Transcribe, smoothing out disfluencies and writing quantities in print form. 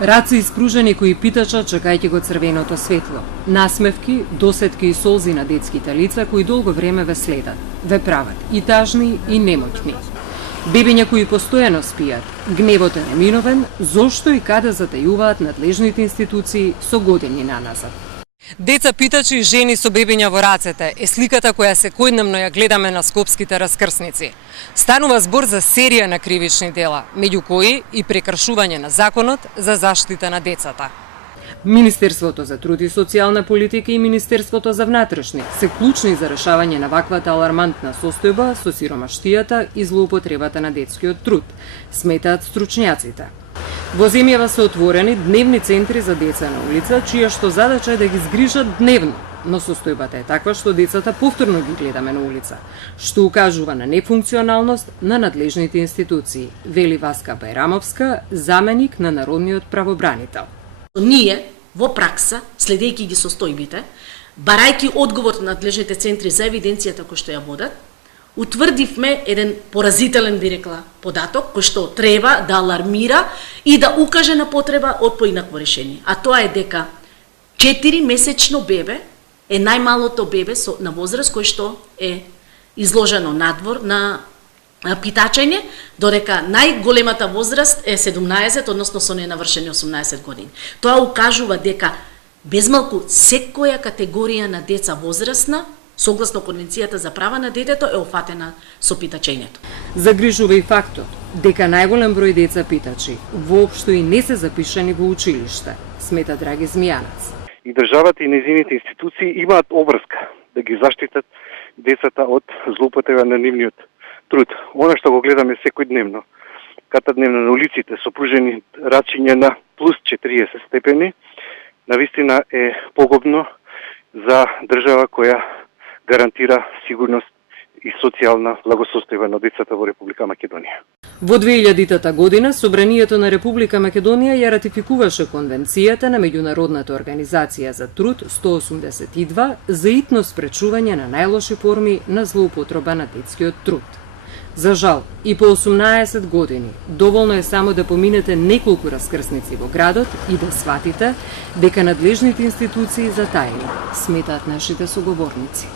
Раце испружени кои питачат чекајќи го црвеното светло. Насмевки, досетки и солзи на детските лица кои долго време ве следат. Ве прават и тажни и немоќни. Бебиња кои постојано спијат. Гневот е неминовен, зошто и каде затајуваат надлежните институции со години наназад. Деца питачи и жени со бебиња во рацете е сликата која секојдневно ја гледаме на скопските раскрсници. Станува збор за серија на кривични дела, меѓу кои и прекршување на законот за заштита на децата. Министерството за труд и социјална политика и Министерството за внатрешни се клучни за решавање на ваквата алармантна состојба со сиромаштијата и злоупотребата на детскиот труд, сметаат стручњаците. Во земјава се отворени дневни центри за деца на улица, чија што задача е да ги згрижат дневно, но состојбата е таква што децата повторно ги гледаме на улица, што укажува на нефункционалност на надлежните институции, вели Васка Бајрамовска, заменик на народниот правобранител. Ние во пракса, следејќи ги состојбите, барајќи одговор на надлежните центри за евиденцијата кој што ја водат, утврдивме еден поразителен, би рекла, податок кој што треба да алармира и да укаже на потреба од поинакво решение. А тоа е дека 4-месечно бебе е најмалото бебе на возраст кој што е изложено надвор на питачење, додека најголемата возраст е 17, односно со ненавршени 18 години. Тоа укажува дека безмалку секоја категорија на деца возрастна, согласно Конвенцијата за права на детето, е офатена со питачењето. Загрижува и фактот дека најголем број деца питачи воопшто и не се запишани во училиште, смета Драги Змијанац. И државата и нејзините институции имаат обврска да ги заштитат децата од злоупотреба на нивниот труд. Она што го гледаме секојдневно, катадневно на улиците со пружени рачиња на плюс 40 степени, навистина е погубно за држава која гарантира сигурност и социјална благосостојба на децата во Република Македонија. Во 2000 година Собранието на Република Македонија ја ратификуваше Конвенцијата на Меѓународната организација за труд 182 за итно спречување на најлоши форми на злоупотреба на детскиот труд. За жал, и по 18 години, доволно е само да поминете неколку раскрсници во градот и да сватите дека надлежните институции затаени, сметаат нашите соговорници.